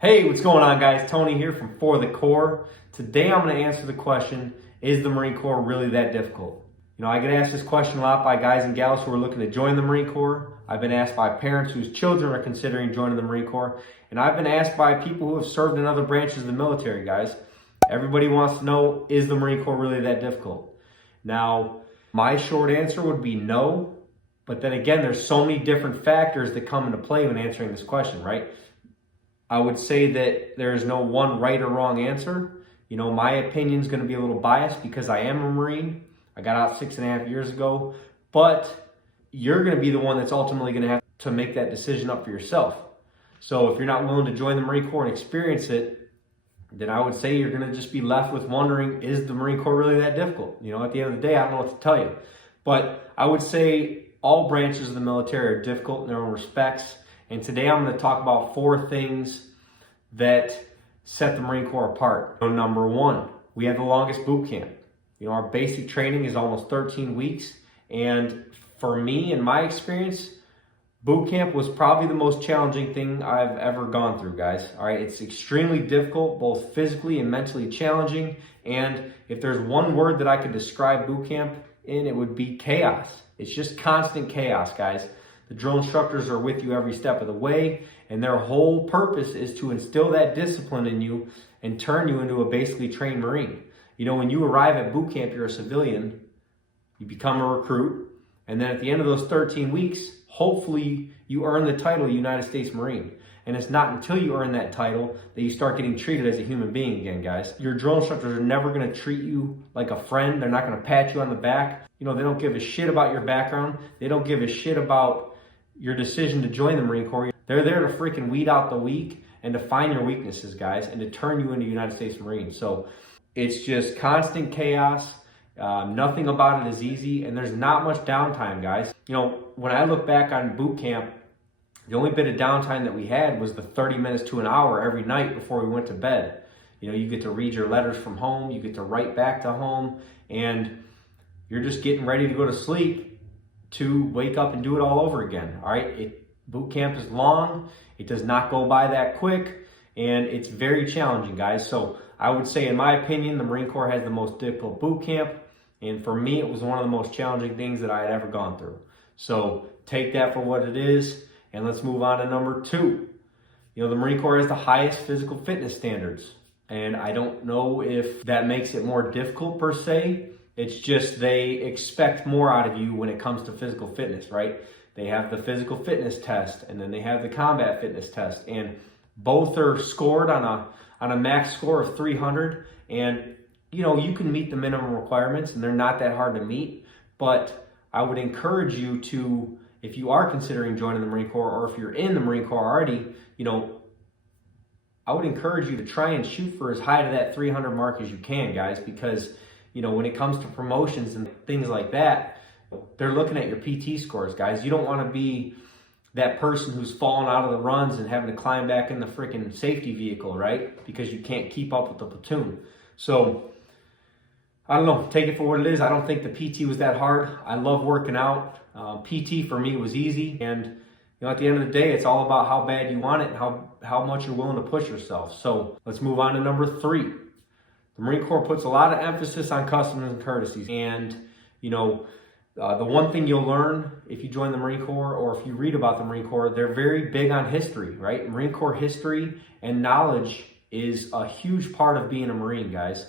Hey, what's going on, guys? Tony here from For the Corps. Today I'm going to answer the question, is the Marine Corps really that difficult? I get asked this question a lot by guys and gals who are looking to join the Marine Corps. I've been asked by parents whose children are considering joining the Marine Corps. And I've been asked by people who have served in other branches of the military, guys. Everybody wants to know, is the Marine Corps really that difficult? Now, my short answer would be no. But then again, there's so many different factors that come into play when answering this question, right? I would say that there is no one right or wrong answer. My opinion is going to be a little biased because I am a Marine. I got out 6.5 years ago, but you're going to be the one that's ultimately going to have to make that decision up for yourself. So if you're not willing to join the Marine Corps and experience it, then I would say you're going to just be left with wondering, is the Marine Corps really that difficult? At the end of the day, I don't know what to tell you. But I would say all branches of the military are difficult in their own respects. And today I'm going to talk about 4 things that set the Marine Corps apart. Number 1, we have the longest boot camp. Our basic training is almost 13 weeks. And for me, in my experience, boot camp was probably the most challenging thing I've ever gone through, guys. All right, it's extremely difficult, both physically and mentally challenging. And if there's one word that I could describe boot camp in, it would be chaos. It's just constant chaos, guys. The drill instructors are with you every step of the way, and their whole purpose is to instill that discipline in you and turn you into a basically trained Marine. When you arrive at boot camp, you're a civilian, you become a recruit, and then at the end of those 13 weeks, hopefully you earn the title of United States Marine. And it's not until you earn that title that you start getting treated as a human being again, guys. Your drill instructors are never going to treat you like a friend. They're not going to pat you on the back. They don't give a shit about your background. They don't give a shit about your decision to join the Marine Corps. They're there to freaking weed out the weak and to find your weaknesses, guys, and to turn you into United States Marines. So it's just constant chaos. Nothing about it is easy, and there's not much downtime, guys. When I look back on boot camp, the only bit of downtime that we had was the 30 minutes to an hour every night before we went to bed. You get to read your letters from home, you get to write back to home, and you're just getting ready to go to sleep to wake up and do it all over again. All right, boot camp is long. It does not go by that quick, and it's very challenging, guys. So I would say, in my opinion, the Marine Corps has the most difficult boot camp, and for me, it was one of the most challenging things that I had ever gone through. So take that for what it is, and let's move on to number 2. The Marine Corps has the highest physical fitness standards, and I don't know if that makes it more difficult per se. It's just they expect more out of you when it comes to physical fitness, right? They have the physical fitness test, and then they have the combat fitness test, and both are scored on a max score of 300. And you can meet the minimum requirements, and they're not that hard to meet. But I would encourage you to, if you are considering joining the Marine Corps, or if you're in the Marine Corps already, I would encourage you to try and shoot for as high to that 300 mark as you can, guys, because when it comes to promotions and things like that, they're looking at your PT scores, guys. You don't want to be that person who's falling out of the runs and having to climb back in the freaking safety vehicle, right? Because you can't keep up with the platoon. So, I don't know, take it for what it is. I don't think the PT was that hard. I love working out. PT for me was easy. And, at the end of the day, it's all about how bad you want it and how much you're willing to push yourself. So, let's move on to number 3. The Marine Corps puts a lot of emphasis on customs and courtesies. And, the one thing you'll learn if you join the Marine Corps, or if you read about the Marine Corps, they're very big on history, right? Marine Corps history and knowledge is a huge part of being a Marine, guys.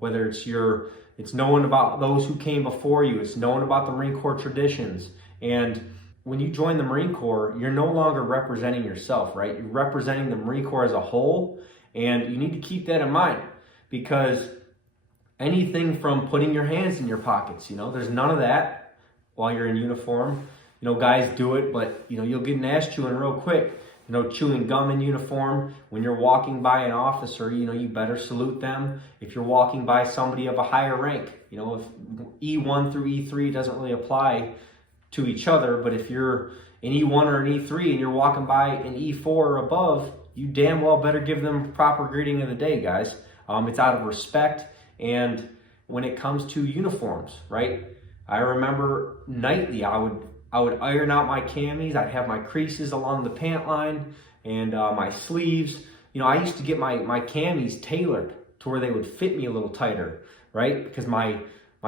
Whether it's knowing about those who came before you, it's knowing about the Marine Corps traditions. And when you join the Marine Corps, you're no longer representing yourself, right? You're representing the Marine Corps as a whole, and you need to keep that in mind. Because anything from putting your hands in your pockets, there's none of that while you're in uniform. Guys do it, but, you'll get an ass chewing real quick. Chewing gum in uniform. When you're walking by an officer, you better salute them. If you're walking by somebody of a higher rank, if E1 through E3 doesn't really apply to each other, but if you're an E1 or an E3 and you're walking by an E4 or above, you damn well better give them proper greeting of the day, guys. It's out of respect. And when it comes to uniforms, right? I remember nightly I would iron out my camis. I'd have my creases along the pant line and my sleeves. I used to get my camis tailored to where they would fit me a little tighter, right? Because my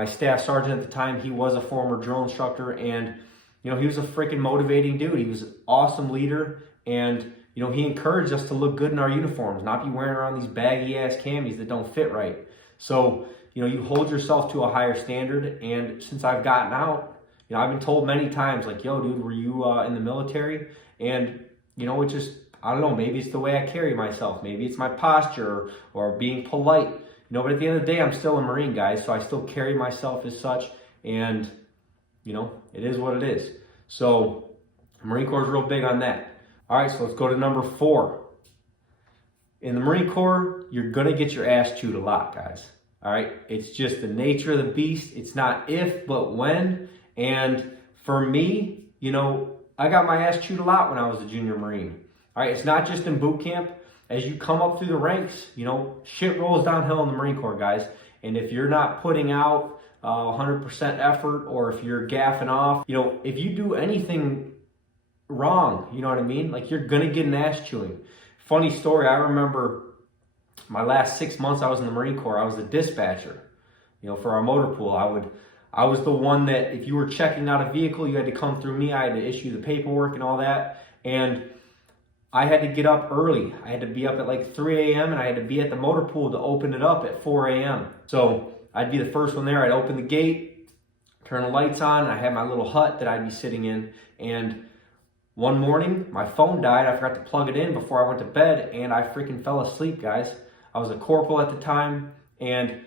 staff sergeant at the time, he was a former drill instructor, and he was a freaking motivating dude. He was an awesome leader, and he encouraged us to look good in our uniforms, not be wearing around these baggy ass camis that don't fit right. So you hold yourself to a higher standard. And since I've gotten out, I've been told many times, like, yo, dude, were you in the military? And it just, I don't know, maybe it's the way I carry myself, maybe it's my posture or being polite, but at the end of the day, I'm still a Marine, guys, so I still carry myself as such, and it is what it is. So Marine Corps is real big on that. All right, so let's go to number 4. In the Marine Corps, you're gonna get your ass chewed a lot, guys. All right, it's just the nature of the beast. It's not if, but when. And for me, I got my ass chewed a lot when I was a junior Marine. All right, it's not just in boot camp. As you come up through the ranks, shit rolls downhill in the Marine Corps, guys. And if you're not putting out 100% effort, or if you're gaffing off, if you do anything wrong, you know what I mean? Like, you're gonna get an ass chewing. Funny story, I remember my last 6 months I was in the Marine Corps, I was the dispatcher, for our motor pool. I was the one that if you were checking out a vehicle, you had to come through me. I had to issue the paperwork and all that. And I had to get up early. I had to be up at like 3 a.m. and I had to be at the motor pool to open it up at 4 a.m. So I'd be the first one there. I'd open the gate, turn the lights on. I had my little hut that I'd be sitting in. And one morning, my phone died. I forgot to plug it in before I went to bed, and I freaking fell asleep, guys. I was a corporal at the time, and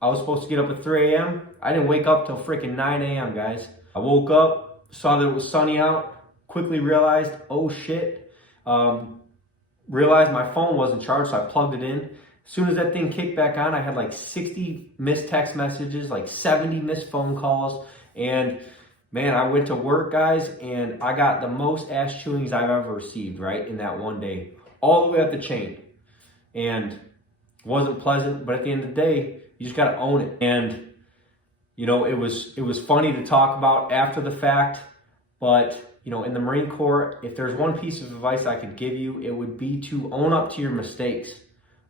I was supposed to get up at 3 a.m. I didn't wake up till freaking 9 a.m., guys. I woke up, saw that it was sunny out, quickly realized, oh shit. Realized my phone wasn't charged, so I plugged it in. As soon as that thing kicked back on, I had like 60 missed text messages, like 70 missed phone calls, and man, I went to work, guys, and I got the most ass chewings I've ever received, right, in that one day. All the way up the chain. And it wasn't pleasant, but at the end of the day, you just got to own it. And, it was funny to talk about after the fact, but, in the Marine Corps, if there's one piece of advice I could give you, it would be to own up to your mistakes,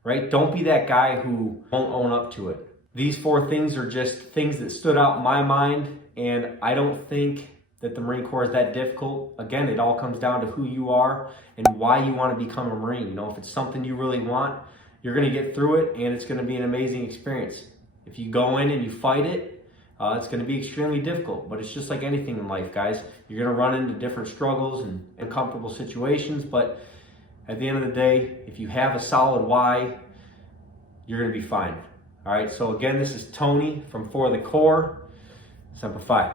right? Don't be that guy who won't own up to it. These 4 things are just things that stood out in my mind, and I don't think that the Marine Corps is that difficult. Again, it all comes down to who you are and why you want to become a Marine. If it's something you really want, you're going to get through it, and it's going to be an amazing experience. If you go in and you fight it, it's going to be extremely difficult, but it's just like anything in life, guys. You're going to run into different struggles and uncomfortable situations, but at the end of the day, if you have a solid why, you're going to be fine. All right, so again, this is Tony from For the Corps. Semper Fi.